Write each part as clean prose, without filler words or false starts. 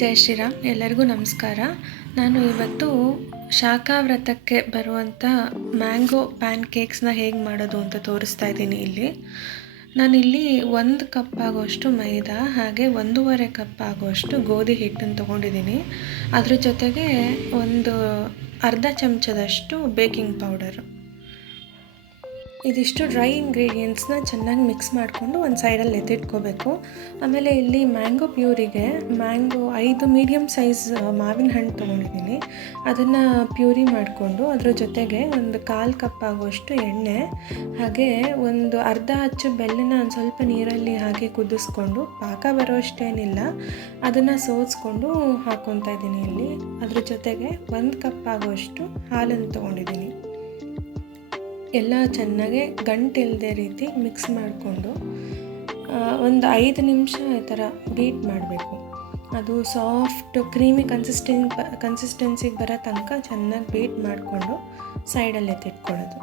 ಜೈ ಶ್ರೀರಾಮ್. ಎಲ್ಲರಿಗೂ ನಮಸ್ಕಾರ. ನಾನು ಇವತ್ತು ಶಾಖಾವ್ರತಕ್ಕೆ ಬರುವಂಥ ಮ್ಯಾಂಗೋ ಪ್ಯಾನ್ ಕೇಕ್ಸ್ನ ಹೇಗೆ ಮಾಡೋದು ಅಂತ ತೋರಿಸ್ತಾ ಇದ್ದೀನಿ. ನಾನಿಲ್ಲಿ 1 ಕಪ್ ಆಗುವಷ್ಟು ಮೈದಾ ಹಾಗೆ 1.5 ಕಪ್ ಆಗುವಷ್ಟು ಗೋಧಿ ಹಿಟ್ಟನ್ನು ತೊಗೊಂಡಿದ್ದೀನಿ. ಅದ್ರ ಜೊತೆಗೆ ಒಂದು ಅರ್ಧ ಚಮಚದಷ್ಟು ಬೇಕಿಂಗ್ ಪೌಡರು. ಇದಿಷ್ಟು ಡ್ರೈ ಇಂಗ್ರೀಡಿಯೆಂಟ್ಸ್ನ ಚೆನ್ನಾಗಿ ಮಿಕ್ಸ್ ಮಾಡಿಕೊಂಡು ಒಂದು ಸೈಡಲ್ಲಿ ಎತ್ತಿಟ್ಕೋಬೇಕು. ಆಮೇಲೆ ಇಲ್ಲಿ ಮ್ಯಾಂಗೋ ಪ್ಯೂರಿಗೆ 5 ಮೀಡಿಯಮ್ ಸೈಜ್ ಮಾವಿನ ಹಣ್ಣು ತೊಗೊಂಡಿದ್ದೀನಿ. ಅದನ್ನು ಪ್ಯೂರಿ ಮಾಡಿಕೊಂಡು ಅದ್ರ ಜೊತೆಗೆ ಒಂದು 1/4 ಕಪ್ ಆಗುವಷ್ಟು ಎಣ್ಣೆ ಹಾಗೆ ಒಂದು ಅರ್ಧ ಅಚ್ಚು ಬೆಲ್ಲನ ಒಂದು ಸ್ವಲ್ಪ ನೀರಲ್ಲಿ ಹಾಕಿ ಕುದಿಸ್ಕೊಂಡು, ಪಾಕ ಬರೋಷ್ಟೇನಿಲ್ಲ, ಅದನ್ನು ಸೋಸ್ಕೊಂಡು ಹಾಕ್ಕೊತಾ ಇದ್ದೀನಿ ಇಲ್ಲಿ. ಅದ್ರ ಜೊತೆಗೆ 1 ಕಪ್ ಆಗುವಷ್ಟು ಹಾಲನ್ನು ತೊಗೊಂಡಿದ್ದೀನಿ. ಎಲ್ಲ ಚೆನ್ನಾಗಿ ಗಂಟಿಲ್ಲದೆ ರೀತಿ ಮಿಕ್ಸ್ ಮಾಡಿಕೊಂಡು ಒಂದು 5 ನಿಮಿಷ ಈ ಥರ ಬೀಟ್ ಮಾಡಬೇಕು. ಅದು ಸಾಫ್ಟ್ ಕ್ರೀಮಿ ಕನ್ಸಿಸ್ಟೆನ್ಸಿಗೆ ಬರೋ ತನಕ ಚೆನ್ನಾಗಿ ಬೀಟ್ ಮಾಡಿಕೊಂಡು ಸೈಡಲ್ಲಿ ಎತ್ತಿಟ್ಕೊಳ್ಳೋದು.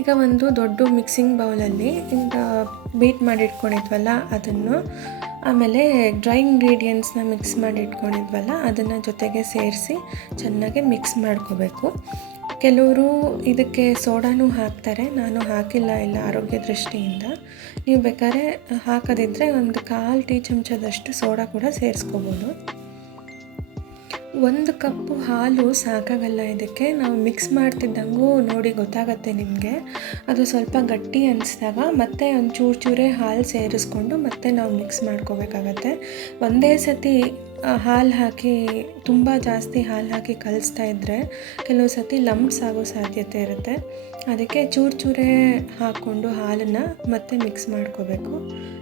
ಈಗ ಒಂದು ದೊಡ್ಡ ಮಿಕ್ಸಿಂಗ್ ಬೌಲಲ್ಲಿ ಬೀಟ್ ಮಾಡಿ ಇಟ್ಕೊಂಡಿದ್ವಲ್ಲ ಅದನ್ನು, ಆಮೇಲೆ ಡ್ರೈ ಇಂಗ್ರೀಡಿಯೆಂಟ್ಸ್ನ ಮಿಕ್ಸ್ ಮಾಡಿ ಇಟ್ಕೊಂಡಿದ್ವಲ್ಲ ಅದನ್ನು ಜೊತೆಗೆ ಸೇರಿಸಿ ಚೆನ್ನಾಗಿ ಮಿಕ್ಸ್ ಮಾಡ್ಕೋಬೇಕು. ಕೆಲವರು ಇದಕ್ಕೆ ಸೋಡಾನೂ ಹಾಕ್ತಾರೆ, ನಾನು ಹಾಕಿಲ್ಲ ಇಲ್ಲ ಆರೋಗ್ಯ ದೃಷ್ಟಿಯಿಂದ. ನೀವು ಬೇಕಾದ್ರೆ ಹಾಕೋದಿದ್ರೆ ಒಂದು 1/4 ಟೀ ಚಮಚದಷ್ಟು ಸೋಡಾ ಕೂಡ ಸೇರಿಸ್ಕೋಬೋದು. 1 ಕಪ್ಪು ಹಾಲು ಸಾಕಾಗಲ್ಲ ಇದಕ್ಕೆ. ನಾವು ಮಿಕ್ಸ್ ಮಾಡ್ತಿದ್ದಂಗೂ ನೋಡಿ ಗೊತ್ತಾಗತ್ತೆ ನಿಮಗೆ. ಅದು ಸ್ವಲ್ಪ ಗಟ್ಟಿ ಅನಿಸಿದಾಗ ಮತ್ತೆ ಒಂದು ಚೂರೇ ಹಾಲು ಸೇರಿಸ್ಕೊಂಡು ಮತ್ತೆ ನಾವು ಮಿಕ್ಸ್ ಮಾಡ್ಕೋಬೇಕಾಗತ್ತೆ. ಒಂದೇ ಸತಿ ಹಾಲು ಹಾಕಿ ತುಂಬ ಜಾಸ್ತಿ ಹಾಲು ಹಾಕಿ ಕಲಿಸ್ತಾ ಇದ್ದರೆ ಕೆಲವು ಸತಿ ಲಂಪ್ಸ್ ಆಗೋ ಸಾಧ್ಯತೆ ಇರುತ್ತೆ. ಅದಕ್ಕೆ ಚೂರೇ ಹಾಕ್ಕೊಂಡು ಹಾಲನ್ನು ಮತ್ತೆ ಮಿಕ್ಸ್ ಮಾಡ್ಕೋಬೇಕು.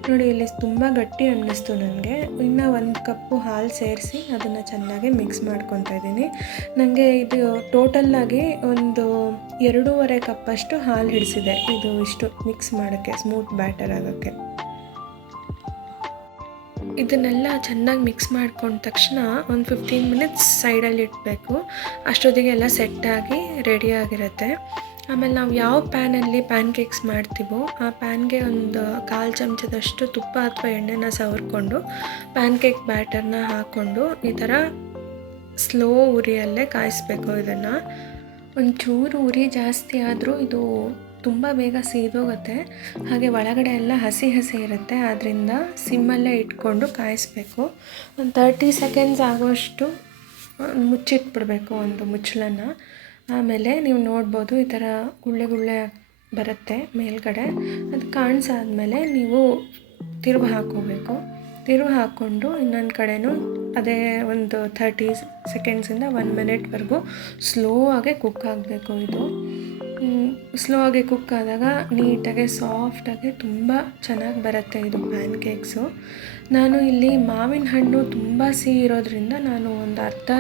ನೋಡಿ, ಇಲ್ಲಿ ತುಂಬ ಗಟ್ಟಿ ಅನ್ನಿಸ್ತು ನನಗೆ. ಇನ್ನು 1 ಕಪ್ಪು ಹಾಲು ಸೇರಿಸಿ ಅದನ್ನು ಚೆನ್ನಾಗಿ ಮಿಕ್ಸ್ ಮಾಡ್ಕೊತಾ ಇದ್ದೀನಿ. ನನಗೆ ಇದು ಟೋಟಲ್ಲಾಗಿ ಒಂದು 2.5 ಕಪ್ಪಷ್ಟು ಹಾಲು ಹಿಡಿಸಿದೆ ಇದು ಇಷ್ಟು ಮಿಕ್ಸ್ ಮಾಡೋಕ್ಕೆ, ಸ್ಮೂತ್ ಬ್ಯಾಟರ್ ಆಗೋಕ್ಕೆ. ಇದನ್ನೆಲ್ಲ ಚೆನ್ನಾಗಿ ಮಿಕ್ಸ್ ಮಾಡ್ಕೊಂಡ ತಕ್ಷಣ ಒಂದು 15 ಮಿನಿಟ್ಸ್ ಸೈಡಲ್ಲಿ ಇಡಬೇಕು. ಅಷ್ಟೊತ್ತಿಗೆ ಎಲ್ಲ ಸೆಟ್ಟಾಗಿ ರೆಡಿಯಾಗಿರುತ್ತೆ. ಆಮೇಲೆ ನಾವು ಯಾವ ಪ್ಯಾನಲ್ಲಿ ಪ್ಯಾನ್ ಕೇಕ್ಸ್ ಮಾಡ್ತೀವೋ ಆ ಪ್ಯಾನ್ಗೆ ಒಂದು 1/4 ಚಮಚದಷ್ಟು ತುಪ್ಪ ಅಥವಾ ಎಣ್ಣೆನ ಸವರ್ಕೊಂಡು ಪ್ಯಾನ್ ಕೇಕ್ ಬ್ಯಾಟರ್ನ ಹಾಕ್ಕೊಂಡು ಈ ಥರ ಸ್ಲೋ ಉರಿಯಲ್ಲೇ ಕಾಯಿಸ್ಬೇಕು. ಇದನ್ನು ಒಂಚೂರು ಉರಿ ಜಾಸ್ತಿ ಆದರೂ ಇದು ತುಂಬ ಬೇಗ ಸೀದೋಗುತ್ತೆ, ಹಾಗೆ ಒಳಗಡೆ ಎಲ್ಲ ಹಸಿ ಇರುತ್ತೆ. ಆದ್ದರಿಂದ ಸಿಮ್ಮಲ್ಲೇ ಇಟ್ಕೊಂಡು ಕಾಯಿಸ್ಬೇಕು. ಒಂದು 30 ಸೆಕೆಂಡ್ಸ್ ಆಗೋಷ್ಟು ಮುಚ್ಚಿಟ್ಬಿಡ್ಬೇಕು ಒಂದು ಮುಚ್ಚಳನ. ಆಮೇಲೆ ನೀವು ನೋಡ್ಬೋದು ಈ ಥರ ಗುಳ್ಳೆ ಬರುತ್ತೆ ಮೇಲ್ಗಡೆ. ಅದು ಕಾಣಿಸಾದ್ಮೇಲೆ ನೀವು ತಿರುವು ಹಾಕ್ಕೋಬೇಕು. ತಿರುವು ಹಾಕ್ಕೊಂಡು ಇನ್ನೊಂದು ಕಡೆನೂ ಅದೇ ಒಂದು 30 ಸೆಕೆಂಡ್ಸಿಂದ 1 ಮಿನಿಟ್ವರೆಗೂ ಸ್ಲೋ ಆಗಿ ಕುಕ್ ಆಗಬೇಕು. ಇದು ಸ್ಲೋ ಆಗಿ ಕುಕ್ ಆದಾಗ ನೀಟಾಗಿ ಸಾಫ್ಟಾಗಿ ತುಂಬ ಚೆನ್ನಾಗಿ ಬರುತ್ತೆ ಇದು ಪ್ಯಾನ್ ಕೇಕ್ಸು. ನಾನು ಇಲ್ಲಿ ಮಾವಿನ ಹಣ್ಣು ತುಂಬ ಸಿಹಿ ಇರೋದ್ರಿಂದ ನಾನು ಒಂದು ಅರ್ಧ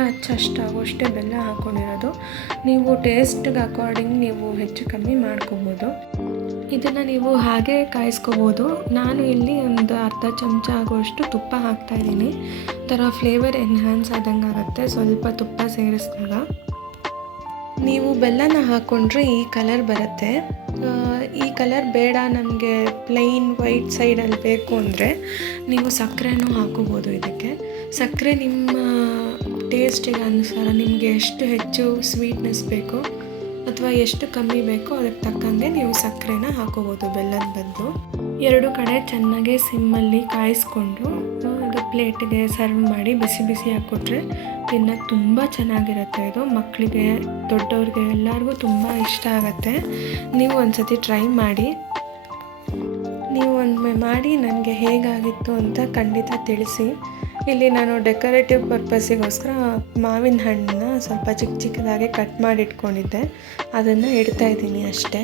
ಆಗುವಷ್ಟೇ ಬೆಲ್ಲ ಹಾಕ್ಕೊಂಡಿರೋದು. ನೀವು ಟೇಸ್ಟ್ಗೆ ಅಕಾರ್ಡಿಂಗ್ ನೀವು ಹೆಚ್ಚು ಕಮ್ಮಿ ಮಾಡ್ಕೋಬೋದು. ಇದನ್ನು ನೀವು ಹಾಗೆ ಕಾಯಿಸ್ಕೋಬೋದು. ನಾನು ಇಲ್ಲಿ ಒಂದು ಅರ್ಧ ಚಮಚ ಆಗುವಷ್ಟು ತುಪ್ಪ ಹಾಕ್ತಾಯಿದ್ದೀನಿ. ಥರ ಫ್ಲೇವರ್ ಎನ್ಹ್ಯಾನ್ಸ್ ಆದಂಗೆ ಆಗುತ್ತೆ ಸ್ವಲ್ಪ ತುಪ್ಪ ಸೇರಿಸಿದಾಗ. ನೀವು ಬೆಲ್ಲನ ಹಾಕ್ಕೊಂಡ್ರೆ ಈ ಕಲರ್ ಬರುತ್ತೆ. ಈ ಕಲರ್ ಬೇಡ, ನಮಗೆ ಪ್ಲೈನ್ ವೈಟ್ ಸೈಡಲ್ಲಿ ಬೇಕು ಅಂದರೆ ನೀವು ಸಕ್ಕರೆನೂ ಹಾಕೋಬೋದು. ಇದಕ್ಕೆ ಸಕ್ಕರೆ ನಿಮ್ಮ ಟೇಸ್ಟಿಗೆ ಅನುಸಾರ ನಿಮಗೆ ಎಷ್ಟು ಹೆಚ್ಚು ಸ್ವೀಟ್ನೆಸ್ ಬೇಕೋ ಅಥವಾ ಎಷ್ಟು ಕಮ್ಮಿ ಬೇಕೋ ಅದಕ್ಕೆ ತಕ್ಕಂಗೆ ನೀವು ಸಕ್ಕರೆನ ಹಾಕೋಬೋದು ಬೆಲ್ಲದ ಬದಲು. 2 ಕಡೆ ಚೆನ್ನಾಗಿ ಸಿಮ್ಮಲ್ಲಿ ಕಾಯಿಸ್ಕೊಂಡು ಅದು ಪ್ಲೇಟಿಗೆ ಸರ್ವ್ ಮಾಡಿ ಬಿಸಿ ಹಾಕ್ಕೊಟ್ರೆ ತಿನ್ನೋಕ್ಕೆ ತುಂಬ ಚೆನ್ನಾಗಿರುತ್ತೆ. ಇದು ಮಕ್ಕಳಿಗೆ ದೊಡ್ಡವ್ರಿಗೆ ಎಲ್ಲರಿಗೂ ತುಂಬ ಇಷ್ಟ ಆಗುತ್ತೆ. ನೀವು ಒಂದು ಸತಿ ಟ್ರೈ ಮಾಡಿ. ನೀವು ಒಮ್ಮೆ ಮಾಡಿ ನನಗೆ ಹೇಗಾಗಿತ್ತು ಅಂತ ಖಂಡಿತ ತಿಳಿಸಿ. ಇಲ್ಲಿ ನಾನು ಡೆಕೋರೇಟಿವ್ ಪರ್ಪಸ್ಸಿಗೋಸ್ಕರ ಮಾವಿನ ಹಣ್ಣನ್ನ ಸ್ವಲ್ಪ ಚಿಕ್ಕದಾಗಿ ಕಟ್ ಮಾಡಿ ಇಟ್ಕೊಂಡಿದ್ದೆ, ಅದನ್ನು ಇಡ್ತಾಯಿದ್ದೀನಿ ಅಷ್ಟೇ.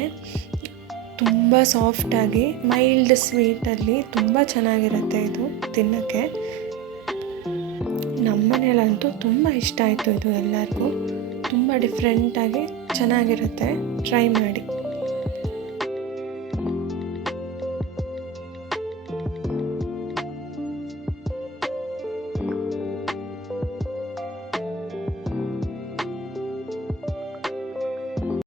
ತುಂಬ ಸಾಫ್ಟಾಗಿ ಮೈಲ್ಡ್ ಸ್ವೀಟಲ್ಲಿ ತುಂಬ ಚೆನ್ನಾಗಿರುತ್ತೆ ಇದು ತಿನ್ನೋಕ್ಕೆ. ನಮ್ಮನೇಲಂತೂ ತುಂಬ ಇಷ್ಟ ಆಯಿತು ಇದು ಎಲ್ಲರಿಗೂ. ತುಂಬ ಡಿಫ್ರೆಂಟಾಗಿ ಚೆನ್ನಾಗಿರುತ್ತೆ. ಟ್ರೈ ಮಾಡಿ.